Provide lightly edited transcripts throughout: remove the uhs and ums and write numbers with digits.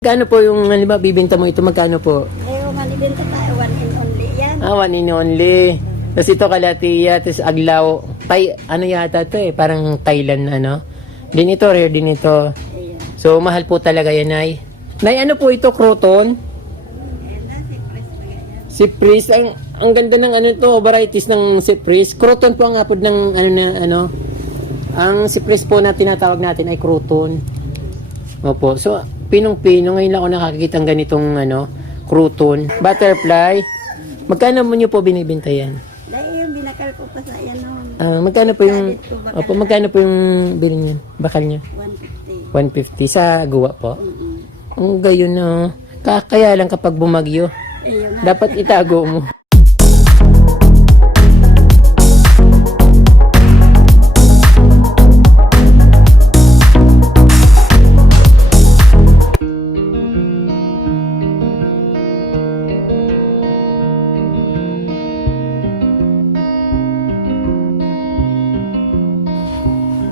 Magkano po yung, halimbawa, bibenta mo ito, magkano po? Ayaw malibenta tayo, one and only yan. One in only. Tapos ito kalatiya, tapos aglaw. Ano yata to parang Thailand ano. Din ito, rare din ito. Ayan. So, mahal po talaga yan, Nay. Nay, ano po ito, croton? Ayan na, cypress na ganyan. Cypress. Ang ganda ng ano to, varieties ng cypress. Croton po ang apod ng ang cypress po na tinatawag natin ay croton. Opo. So, pinong-pino. Ngayon lang ako nakakikita ng ganitong croton. Butterfly. Magkano mo nyo po binibenta yan? Dahil yung binakal ko pa sa yan noon. Magkano po yung magkano po yung bili niyan? Bakal niya? 150. 150 sa guwa po. Mm-mm. Ang gayon no. Kaya lang kapag bumagyo, Ayun na. dapat itago mo.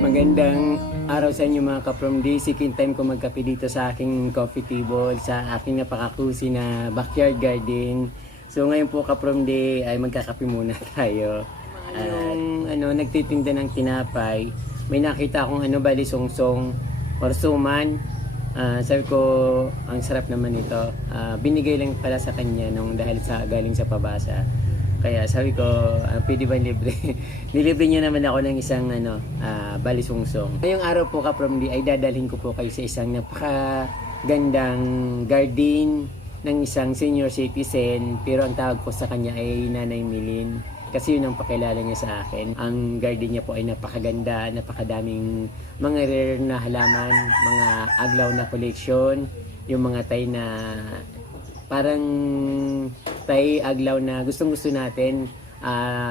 Magandang araw sa inyo mga ka-From Day. Second time ko magkape dito sa aking coffee table, sa aking napakakusi na backyard garden. So ngayon po ka-From Day ay magkakape muna tayo. Nagtitinda ng tinapay. May nakita akong bali songsong or suman. Sabi ko, ang sarap naman ito. Binigay lang pala sa kanya dahil galing sa pabasa. Kaya sabi ko, pwede ba libre? Nilibre niya naman ako ng isang balisungsong. Ngayong araw po ka-From Day ay dadalhin ko po kayo sa isang napakagandang garden ng isang senior citizen. Pero ang tawag ko sa kanya ay Nanay Milin. Kasi yun ang pakilala niya sa akin. Ang garden niya po ay napakaganda, napakadaming mga rare na halaman, mga aglaw na collection, yung mga tay na parang aglaw na gustong-gusto natin.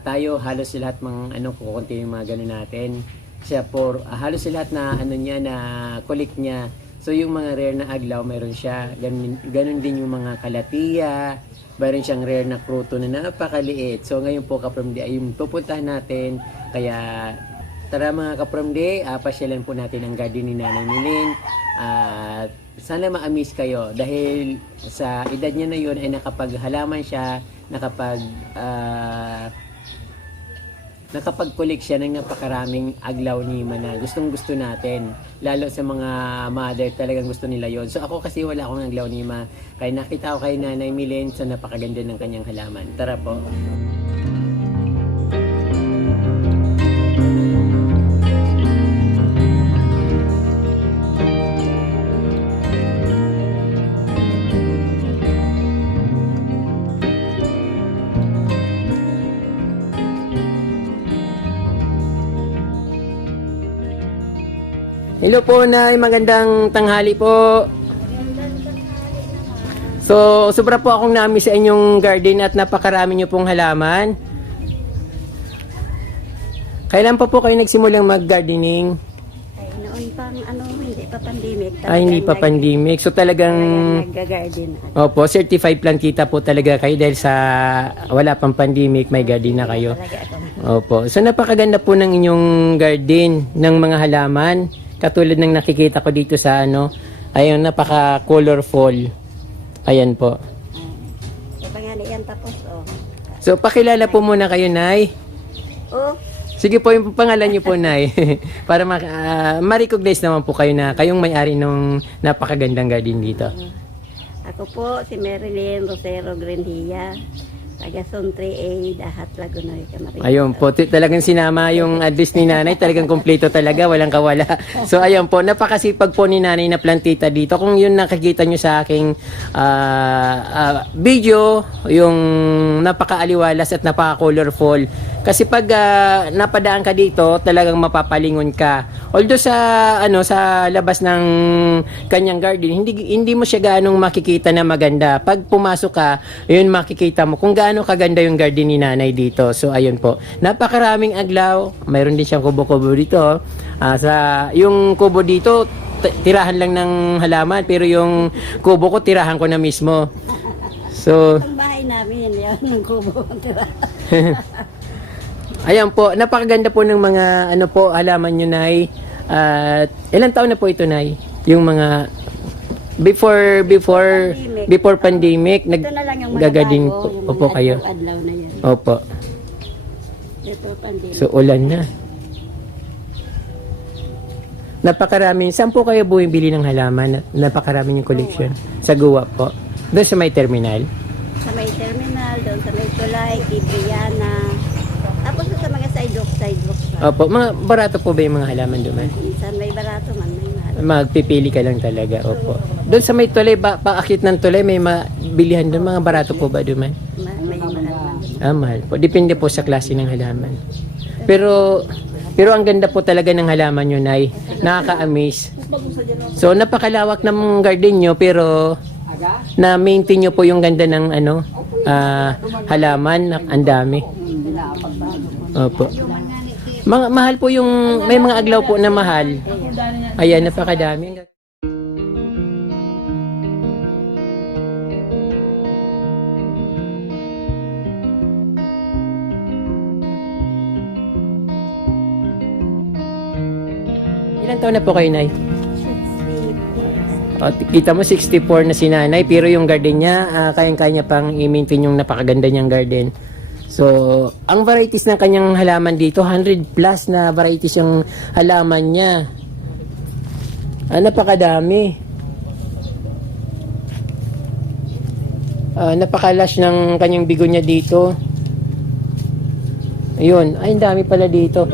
Tayo halos lahat kukunti yung mga ganun natin. Siya halos lahat na niya na collect niya. So yung mga rare na aglaw mayroon siya. Ganun din yung mga kalatiya. Mayroon siyang rare na kruto na napakaliit. So ngayon po ka-From Day ay yung pupuntahan natin. Kaya tara mga ka-From Day, pasyalan po natin ang garden ni Nanay Milin. Sana ma-amaze kayo dahil sa edad niya na yun ay nakapaghalaman siya, nakapag-collect siya ng napakaraming aglaw ni Mana. Gustong gusto natin, lalo sa mga mother talagang gusto nila yon. So ako kasi wala akong aglaw ni Ma, kaya nakita ko kay Nanay Milin sa napakaganda ng kanyang halaman. Tara po. Hello po, Nay. Magandang tanghali po. So, sobra po akong nami sa inyong garden at napakarami nyo pong halaman. Kailan pa po kayo nagsimulang mag-gardening? Ay, noon pang hindi pa pandemic. Hindi pa pandemic. So, talagang nag-garden. opo, certified plantita po talaga kayo dahil sa wala pang pandemic, may garden na kayo. Opo. So, napakaganda po ng inyong garden ng mga halaman. Katulad ng nakikita ko dito sa ayun, napaka-colorful. Ayan po. Pangali yan tapos, So, pakilala po muna kayo, Nay. Sige po, yung pangalan niyo po, Nay. Para ma-recognize naman po kayo na kayong may-ari ng napakagandang garden dito. Ako po, si Marilyn Rosero Grenhilla. Taga Suntre A, Dahat, Laguna, Camarines. Ayun po, talagang sinama yung address ni Nanay, talagang kompleto talaga, walang kawala. So ayun po, napakasipag po ni Nanay na plantita dito. Kung yun nakikita nyo sa aking video, yung napakaaliwalas at napaka-colorful. Kasi pag napadaan ka dito, talagang mapapalingon ka. Although sa labas ng kanyang garden, hindi mo siya gaanong makikita na maganda. Pag pumasok ka, yun makikita mo kung gaano kaganda yung garden ni Nanay dito. So ayun po, napakaraming aglaw. Mayroon din siyang kubo-kubo dito. Yung kubo dito, tirahan lang ng halaman, pero yung kubo ko tirahan ko na mismo. So ang bahay namin, yan, ng kubo. ayan po, napakaganda po ng mga halaman nyo, Nay. Ilang taon na po ito, Nay? Yung mga before pandemic, Ito na lang yung mga naggagading bago, yung po mga kayo. adlaw na yan. Opo. Ito, pandemic. So, ulan na. Napakarami. Saan po kayo bumibili ng halaman? Napakarami yung collection. Sa Guwa po. Doon sa may terminal. Sa may terminal, doon sa may tulay, Kibriana. Tapos sa mga sidewalk pa. Opo. Mga barato po ba yung mga halaman doon? Minsan may barato man, may mahal. Magpipili ka lang talaga. Opo. Doon sa may tulay, paakit ng tulay, may mabilihan doon. Mga barato po ba doon? May mahal man. Mahal po. Depende po sa klase ng halaman. Pero ang ganda po talaga ng halaman nyo, Nay. Nakaka-amaze. So, napakalawak ng garden nyo, pero na-maintain nyo po yung ganda ng halaman. Ang dami. Opo. Mahal po yung, may mga aglaw po na mahal. Ayan, napakadami. Ilan taon na po kayo, Nay? 60. O, kita mo 64 na si Nanay, pero yung garden niya, kayang-kaya pang i-maintain yung napakaganda niyang garden. So, ang varieties ng kanyang halaman dito, 100 plus na varieties yung halaman niya. Napakadami. Napakalash ng kanyang bigo niya dito. Ayun, ay, ang dami pala dito.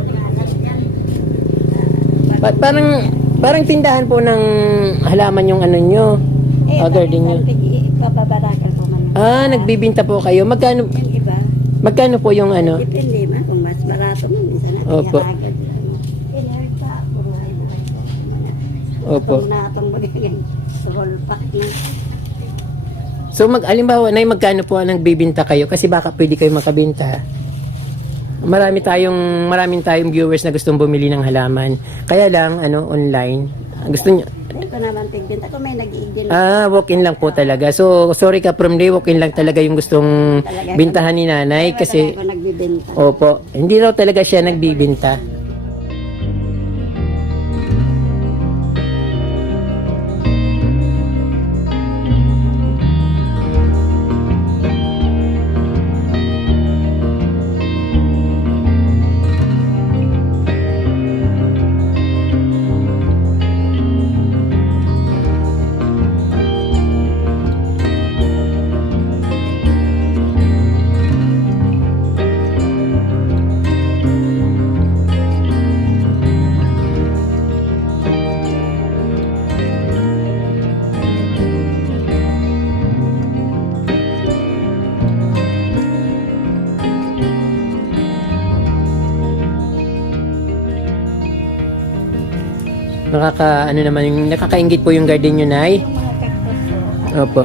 Parang tindahan po ng halaman yung ano nyo, garden nyo. Papabarakal po man. Nagbibinta po kayo. Magkano Yung iba, po yung ano? depende man kung mas barato man. Minsan natin Opo. agad. Opo. Kung na itong magiging roll pack na. So alimbawa, Nay, magkano po ang nagbibinta kayo? Kasi baka pwede kayo makabinta. Maraming tayong viewers na gustong bumili ng halaman. Kaya lang, online. Gusto niyo? Ito naman tigbinta ko may nag-iigil. Walk-in lang po talaga. So, sorry ka from day, walk-in lang talaga yung gustong bintahan ni Nanay. Kasi, ako nagbibenta. opo, hindi raw talaga siya nagbibinta. Nakakaingit po yung garden nyo, Nay. Yung mga cactus ko. Opo.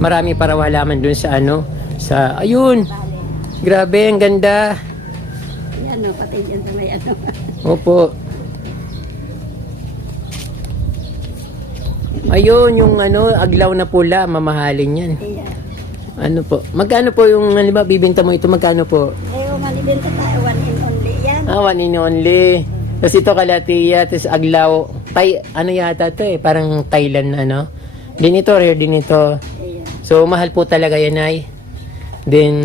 Marami para halaman dun sa ayun. Grabe, ang ganda. Yan o, pati dyan sa may ano. Opo. Ayun, yung aglaw na pula, mamahalin yan. Ayan. Po? Magkano po yung, bibenta mo ito, magkano po? Manibenta tayo, one and only yan. One in only. Tapos ito kalatiya, tapos aglaw. Yata to parang Thailand, Din ito, rare din ito. Ayan. So, mahal po talaga yan, Nay. Then,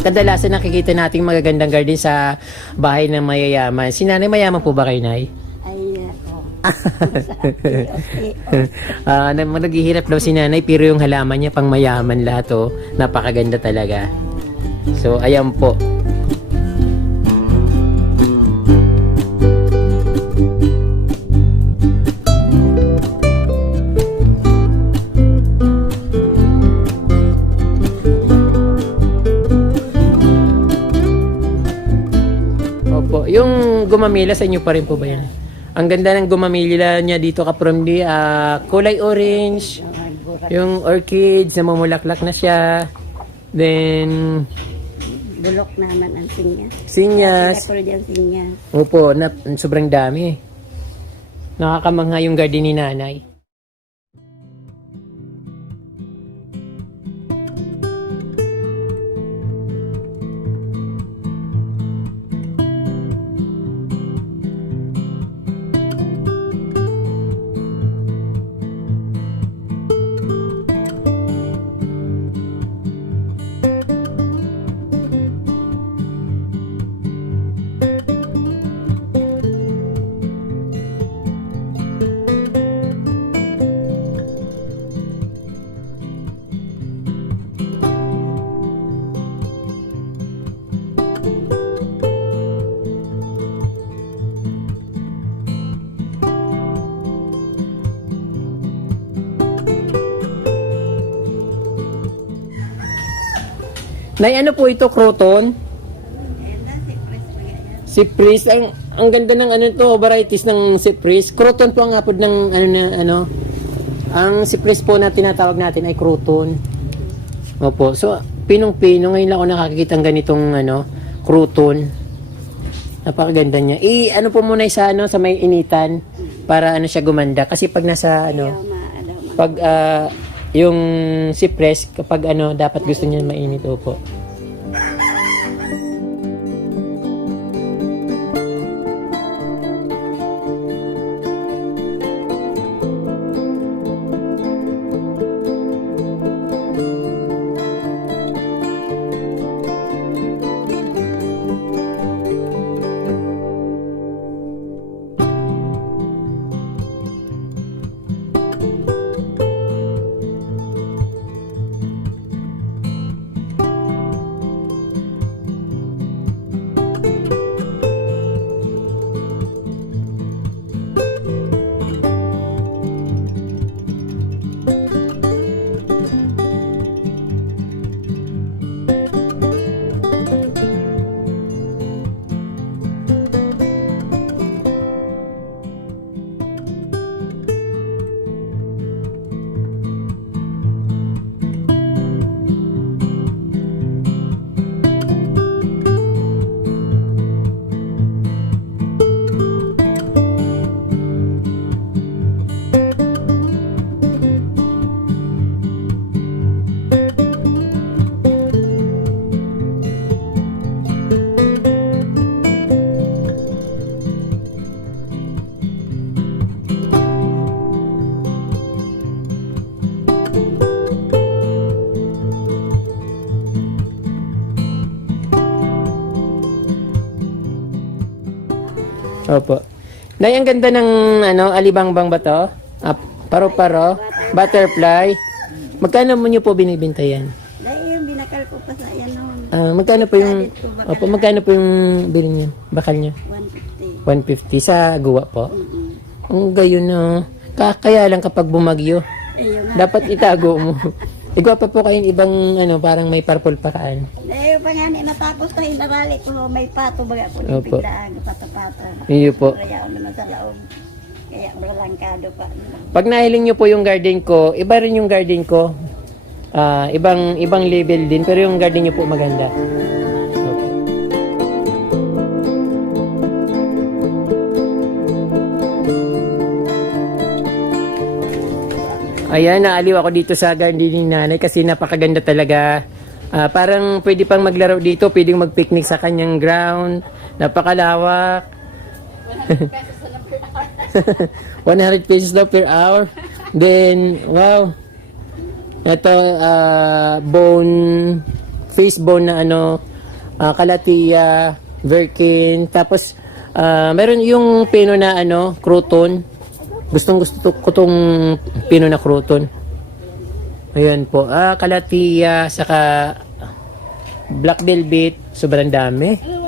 kadalasan nakikita nating magagandang garden sa bahay ng mayayaman. Si nanay mayaman po ba kayo, Nay? Ay, ako. Naghihirap daw si nanay pero yung halaman niya pang mayaman lahat oh. Napakaganda talaga. So, ayan po. Opo, yung gumamila sa inyo pa rin po ba yan? Ang ganda ng gumamila niya dito ka from the kulay orange, yung orchids na mamulaklak na siya. Then, Bulok naman ang sinyas. sinyas. Ako dyan sinyas. Opo, sobrang dami. Nakakamangha yung garden ni nanay. Nay, ano po ito, croton? Cypress. Ang ganda ng ano to, varieties ng cypress. Croton po ang apod ng ang cypress po na tinatawag natin ay croton. Opo. So, pinong-pino. Ngayon lang ako nakakikita ng ganitong croton. Napakaganda niya. Ano po muna sa sa may initan para siya gumanda. Kasi pag nasa pag yung cypress kapag dapat gusto niya mainit po. Opo. Nay, ang ganda ng alibangbang ba to? Paro-paro, butterfly. Magkano mo niyo po binibenta yan? Dahil yung binakal ko pa sa yan noon. Magkano po yung magkano po yung bili niyo? Bakal niyo? 150. 150 sa guwa po. Mm-mm. Ang gayon na. Kaya lang kapag bumagyo, dapat itago mo. Igwa pa po kayong ibang parang may purple pa kaan. Dahil pa nga natapos ko inarali ko may pato baga ko Opo. biglaan pato-pato. Iyo po. Kaya naman sa loob. Kaya malangkado pa. Pag nahiling niyo po yung garden ko, iba rin yung garden ko. Ibang level din, pero yung garden niyo po maganda. Opo. Ayan, naaliw ako dito sa garden ni nanay kasi napakaganda talaga. Parang pwede pang maglaro dito, pwedeng mag-picnic sa kanyang ground. Napakalawak. 100 pesos daw per hour. Then, wow. Ito, face bone na Calathea, Birkin, tapos meron yung pino na crouton. Gustong gusto ko tong pino na crouton. Ayan po, Calathea, saka black velvet, sobrang dami.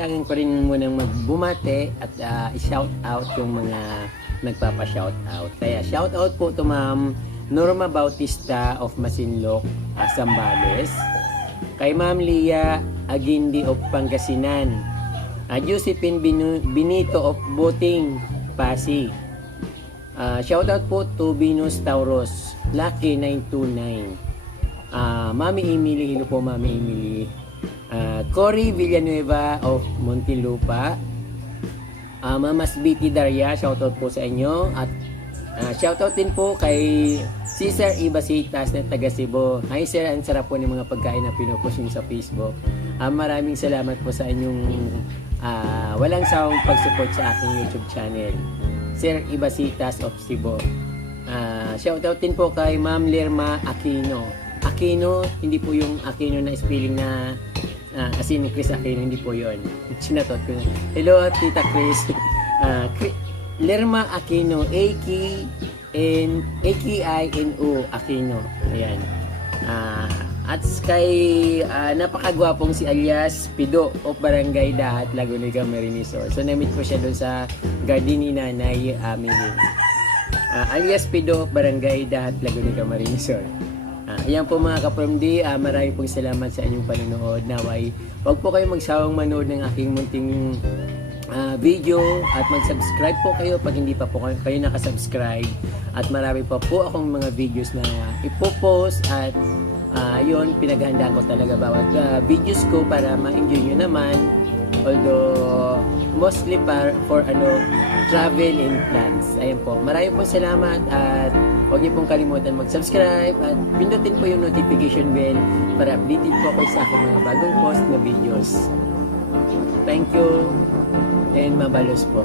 kailangan ko rin munang magbumate at i-shout out yung mga nagpapa-shout out. Kaya shout out po to Ma'am Norma Bautista of Masinloc, Zambales. Kay Ma'am Lia Agindi of Pangasinan. Josephine Benito of Buting, Pasig. Shoutout po to Venus Tauros, Lucky 929. Mami Emily, hello po Mami Emily. Cory Villanueva of Montilupa. Mamas Betty Daria, shoutout po sa inyo. At shoutout din po kay Cesar Ibasitas na taga Cebu. Hi sir, ang sarap po ng mga pagkain na pinupost nyo sa Facebook. Maraming salamat po sa inyong walang sawang pag-support sa aking YouTube channel. Sir Ibasitas of Cebu. Shoutout din po kay Ma'am Lerma Aquino. Aquino, hindi po yung Aquino na spelling na as in Chris Aquino, hindi po yun. Sinatot ko na. Hello Tita Chris. Lerma Aquino, A-K-I-N-O Aquino. Ayan. At kay napakagwapong si alias Pido of Barangay Dahat, Laguniga, Marinisor. So na-meet ko siya doon sa garden ni Nanay Amelie. Alias Pido of Barangay Dahat, Laguniga, Marinisor. Ayan po mga ka-PROMD, marami pong salamat sa inyong panonood. Naway, huwag po kayong magsawang manood ng aking munting video at mag-subscribe po kayo pag hindi pa po kayo nakasubscribe. At marami pa po akong mga videos na ipopost at yun, pinaghandaan ko talaga bawat videos ko para ma-enjoy nyo naman. Although, mostly for travel and plans. Ayan po. Maraming po salamat at huwag niyo pong kalimutan mag-subscribe at pindutin po yung notification bell para updated po kayo sa aking mga bagong post na videos. Thank you and mabalos po.